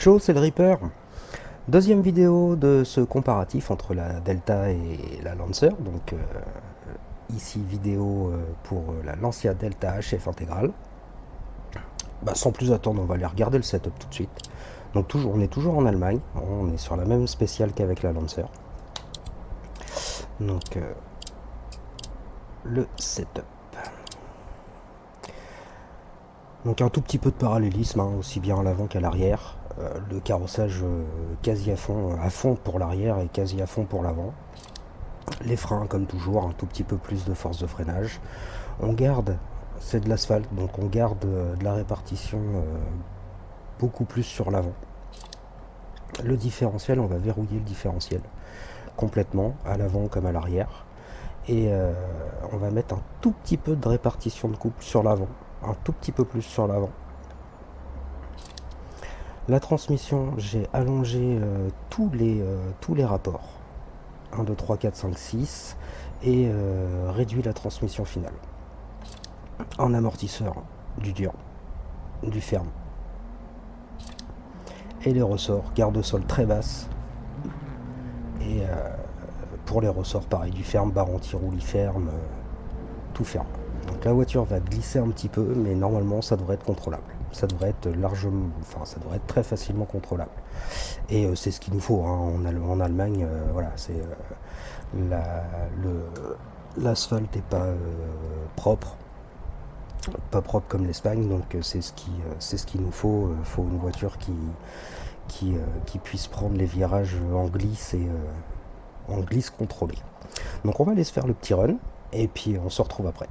Ciao, c'est le Reaper. Deuxième vidéo de ce comparatif entre la Delta et la Lancer. Donc ici vidéo pour la Lancia Delta HF intégrale. Sans plus attendre, on va aller regarder le setup tout de suite. Donc on est toujours en Allemagne, on est sur la même spéciale qu'avec la Lancer. Donc le setup. Donc un tout petit peu de parallélisme, hein, aussi bien à l'avant qu'à l'arrière. Le carrossage quasi à fond pour l'arrière et quasi à fond pour l'avant. Les freins, comme toujours, un tout petit peu plus de force de freinage. On garde, c'est de l'asphalte, donc on garde de la répartition beaucoup plus sur l'avant. Le différentiel, on va verrouiller le différentiel complètement, à l'avant comme à l'arrière. Et on va mettre un tout petit peu de répartition de couple sur l'avant, un tout petit peu plus sur l'avant. La transmission, j'ai allongé tous les rapports. 1, 2, 3, 4, 5, 6 et réduit la transmission finale. En amortisseur, du dur, du ferme. Et les ressorts, garde-sol très basse. Et pour les ressorts, pareil, du ferme, barre anti-roulis ferme, tout ferme. Donc la voiture va glisser un petit peu, mais normalement ça devrait être contrôlable. Ça devrait être largement, enfin ça devrait être très facilement contrôlable. Et c'est ce qu'il nous faut hein, en Allemagne. Voilà, c'est l'asphalte n'est pas propre, pas propre comme l'Espagne, donc c'est ce qu'il nous faut. Faut une voiture qui puisse prendre les virages en glisse et en glisse contrôlée. Donc on va aller se faire le petit run et puis on se retrouve après.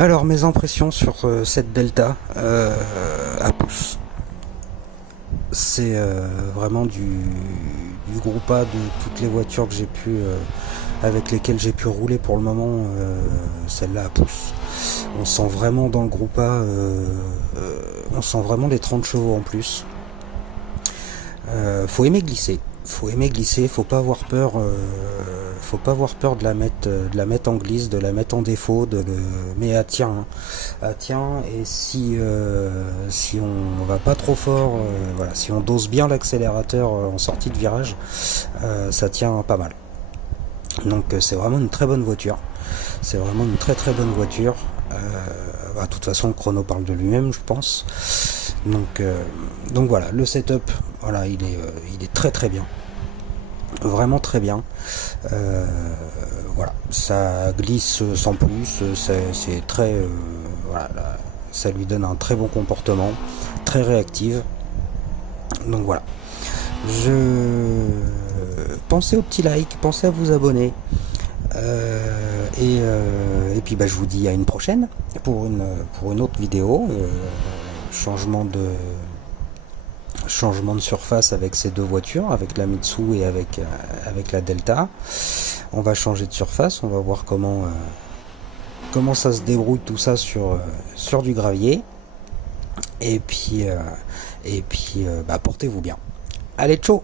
Alors mes impressions sur cette Delta à pouce, c'est vraiment du groupe A de toutes les voitures que j'ai pu avec lesquelles j'ai pu rouler pour le moment, celle-là à pouce. On sent vraiment dans le groupe A, on sent vraiment les 30 chevaux en plus. Faut aimer glisser. Faut pas avoir peur. Faut pas avoir peur de la mettre en glisse, de la mettre en défaut, mais elle tient. Et si on va pas trop fort, voilà, si on dose bien l'accélérateur en sortie de virage, ça tient pas mal. Donc c'est vraiment une très bonne voiture. C'est vraiment une très très bonne voiture. De toute façon, le chrono parle de lui-même, je pense. Donc voilà, le setup, voilà, il est très très bien, vraiment très bien. Voilà, ça glisse sans plus, c'est très, voilà, ça lui donne un très bon comportement, très réactive. Donc voilà, pensez au petit like, pensez à vous abonner. Et puis je vous dis à une prochaine pour une autre vidéo. Changement de surface avec ces deux voitures, avec la Mitsu et avec la Delta. On va changer de surface, on va voir comment ça se débrouille tout ça sur du gravier. Et puis portez-vous bien. Allez, ciao.